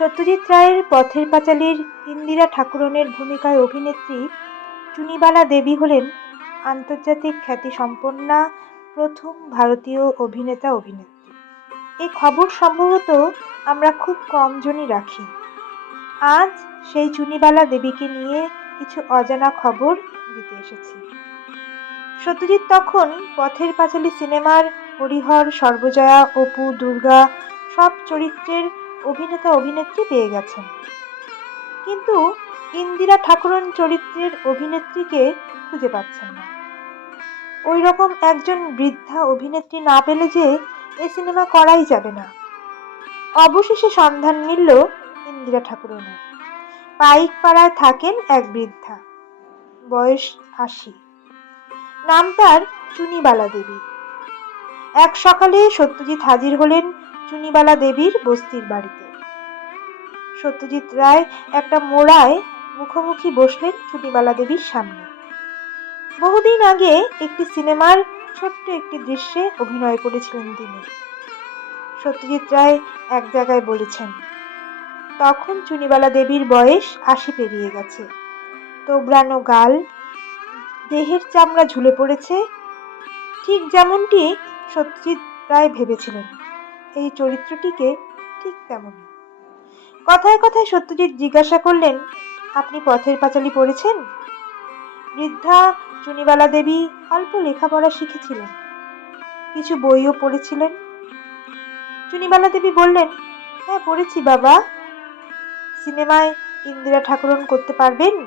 সত্যজিৎ রায়ের পথের পাঁচালীর ইন্দিরা ঠাকুরনের ভূমিকায় অভিনেত্রী চুনিবালা দেবী হলেন আন্তর্জাতিক খ্যাতিসম্পন্না প্রথম ভারতীয় অভিনেতা অভিনেত্রী। এই খবর সম্ভবত আমরা খুব কম জনই রাখি। আজ সেই চুনিবালা দেবীকে নিয়ে কিছু অজানা খবর দিতে এসেছি। সত্যজিৎ তখন পথের পাঁচালী সিনেমার হরিহর, সর্বজয়া, অপু, দুর্গা সব চরিত্রের অভিনেতা অভিনেত্রী পেয়ে গেছেন। কিন্তু ইন্দিরা ঠাকুরন চরিত্রের অভিনেত্রীকে খুঁজে পাচ্ছেন না। ওই রকম একজন বৃদ্ধা অভিনেত্রী না পেলে যে এ সিনেমা করাই যাবে না। অবশেষে সন্ধান মিলল ইন্দিরা ঠাকুরনের। পাইক পাড়ায় থাকেন এক বৃদ্ধা, বয়স আশি। নাম তার চুনিবালা দেবী। এক সকালে সত্যজিৎ হাজির হলেন চুনিবালা দেবীর বস্তির বাড়িতে। সত্যজিৎ রায় একটা মোড়ায় মুখোমুখি বসলেন চুনিবালা দেবীর সামনে। বহুদিন আগে একটি সিনেমার ছোট্ট একটি দৃশ্যে অভিনয় করেছিলেন তিনি। সত্যজিৎ রায় এক জায়গায় বলেছেন, তখন চুনিবালা দেবীর বয়স আশি পেরিয়ে গেছে। তোবড়ানো গাল, দেহের চামড়া ঝুলে পড়েছে। ঠিক যেমনটি সত্যজিৎ রায় ভেবেছিলেন। এই চরিত্রটিকে ঠিক তেমনই। কথায় কথায় সত্যজিৎ জিজ্ঞাসা করলেন, আপনি পথের পাঁচালী পড়েছেন? বৃদ্ধা চুনিবালা দেবী অল্প লেখাপড়া শিখেছিলেন। কিছু বইও পড়েছিলেন। চুনিবালা দেবী বললেন হ্যাঁ পড়েছি বাবা। সিনেমায় ইন্দিরা ঠাকুরন করতে পারবেন?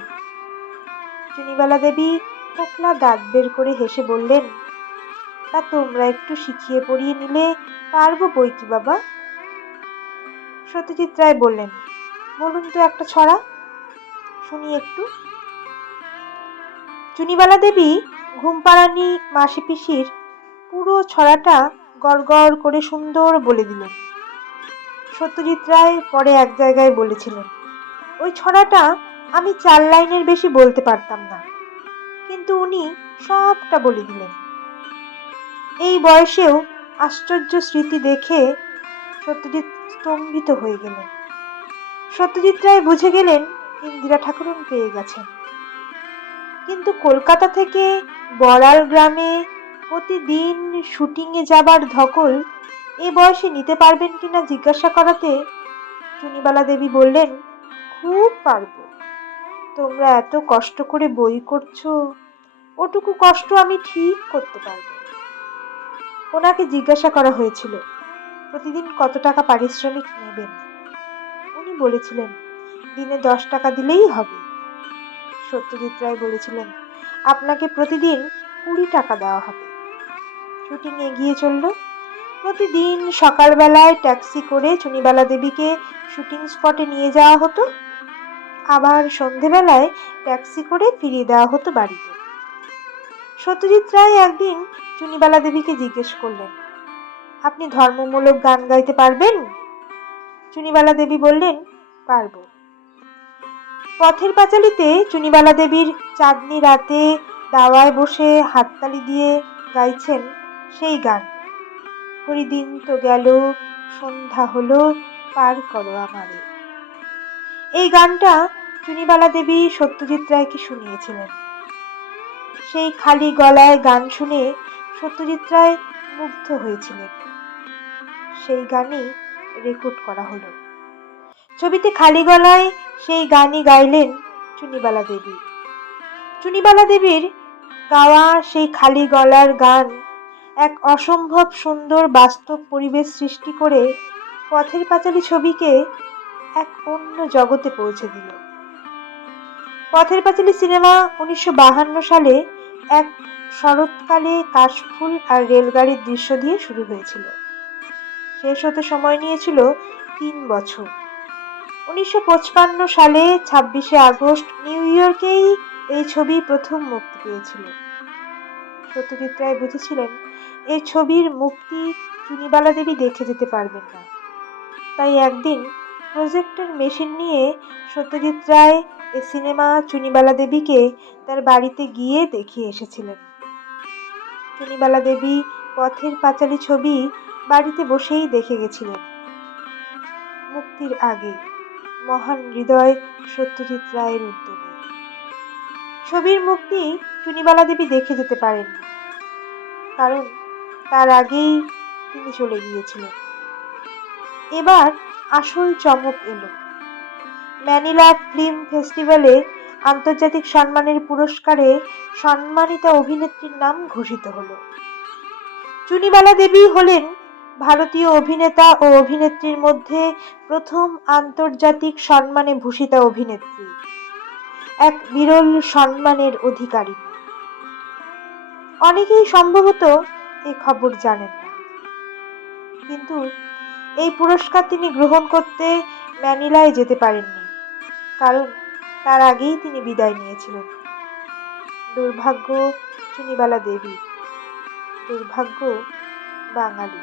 চুনিবালা দেবী ফোকলা দাঁত বের করে হেসে বললেন তা তোমরা একটু শিখিয়ে পড়িয়ে নিলে পারব বই কি বাবা? সত্যজিৎ রায় বললেন, বলুন তো একটা ছড়া, শুনি একটু। চুনিবালা দেবী, ঘুমপাড়ানি মাসি পিসির পুরো ছড়াটা গড় করে সুন্দর বলে দিলেন। সত্যজিৎ রায় পরে এক জায়গায় বলেছিলেন, ওই ছড়াটা আমি চার লাইনের বেশি বলতে পারতাম না। কিন্তু উনি সবটা বলে দিলেন। এই বয়সেও আশ্চর্য স্মৃতি দেখে সত্যজিৎ স্তম্ভিত হয়ে গেলেন। সত্যজিৎ রায় বুঝে গেলেন ইন্দিরা ঠাকুরন পেয়ে গেছেন। কিন্তু কলকাতা থেকে বড়াল গ্রামে প্রতিদিন শুটিংয়ে যাবার ধকল এ বয়সে নিতে পারবেন কিনা জিজ্ঞাসা করাতে চুনিবালা দেবী বললেন, খুব পারব। তোমরা এত কষ্ট করে বই করছ, ওটুকু কষ্ট আমি ঠিক করতে পারব। ওনাকে জিজ্ঞাসা করা হয়েছিল, প্রতিদিন কত টাকা পারিশ্রমিক নেবেন? উনি বলেছিলেন, দিনে দশ টাকা দিলেই হবে। সত্যজিৎ রায় বলেছিলেন, আপনাকে প্রতিদিন কুড়ি টাকা দেওয়া হবে। শুটিং এগিয়ে চলল। প্রতিদিন সকালবেলায় ট্যাক্সি করে চুনিবালা দেবীকে শুটিং স্পটে নিয়ে যাওয়া হতো। আবার সন্ধেবেলায় ট্যাক্সি করে ফিরিয়ে দেওয়া হতো বাড়িতে। সত্যজিৎ রায় একদিন চুনিবালা দেবীকে জিজ্ঞেস করলেন, আপনি ধর্মমূলক গান গাইতে পারবেন? চুনিবালা দেবী বললেন, পারব। পথের পাঁচালিতে চুনিবালা দেবীর চাঁদনি রাতে দাওয়ায় বসে হাততালি দিয়ে গাইছেন সেই গান। হরিদিন তো গেল, সন্ধ্যা হলো, পার করো আমারে। এই গানটা চুনিবালা দেবী সত্যজিৎ রায়কে শুনিয়েছিলেন। সেই খালি গলায় গান শুনে সত্যজিৎ রায় মুগ্ধ হয়েছিলেন। সেই গানই রেকর্ড করা হলো। ছবিতে খালি গলায় সেই গানই গাইলেন চুনিবালা দেবী। চুনিবালা দেবীর গাওয়া সেই খালি গলার গান এক অসম্ভব সুন্দর বাস্তব পরিবেশ সৃষ্টি করে পথের পাঁচালী ছবিকে এক অন্য জগতে পৌঁছে দিল। পথের পাঁচালী সিনেমা উনিশশো সালে এক শরৎকালে কাশফুল আর রেলগাড়ির দৃশ্য দিয়ে শুরু হয়েছিল। শেষ হতে সময় নিয়েছিল তিন বছর। উনিশশো সালে ছাব্বিশে আগস্ট নিউ ইয়র্কেই এই ছবি প্রথম মুক্তি পেয়েছিল। সত্যজিৎ রায় বুঝেছিলেন এই ছবির মুক্তি চুনিবালা দেবী দেখে যেতে পারবেন না। তাই একদিন প্রজেক্টর মেশিন নিয়ে সত্যজিৎ রায় এ সিনেমা চুনিবালা দেবীকে তার বাড়িতে গিয়ে দেখিয়ে এসেছিলেন। চুনিবালা দেবী পথের পাঁচালী ছবি বাড়িতে বসেই দেখে গেছিলেন। মুক্তির আগে মহান হৃদয় সত্যজিৎ রায়ের উদ্যোগে। ছবির মুক্তি চুনিবালা দেবী দেখে যেতে পারেন, কারণ তার আগেই তিনি চলে গিয়েছিলেন। এবার আসল চমক এলো। ম্যানিলা ফিল্ম ফেস্টিভ্যালে আন্তর্জাতিক সম্মানের পুরস্কারে সম্মানিতা অভিনেত্রীর নাম ঘোষিত হলো। চুনিবালা দেবী হলেন ভারতীয় অভিনেতা ও অভিনেত্রীর মধ্যে প্রথম আন্তর্জাতিক সম্মানে ভূষিতা অভিনেত্রী। এক বিরল সম্মানের অধিকারী। অনেকেই সম্ভবত এ খবর জানেন না। কিন্তু এই পুরস্কার তিনি গ্রহণ করতে ম্যানিলায় যেতে পারেননি। কারণ তার আগেই তিনি বিদায় নিয়েছিলেন। দুর্ভাগ্য চুনিবালা দেবী। দুর্ভাগ্য, বাঙালি।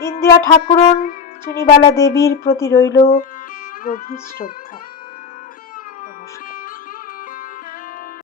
ইন্দিরা ঠাকুরন চুনিবালা দেবীর প্রতি রইল গভীর শ্রদ্ধা।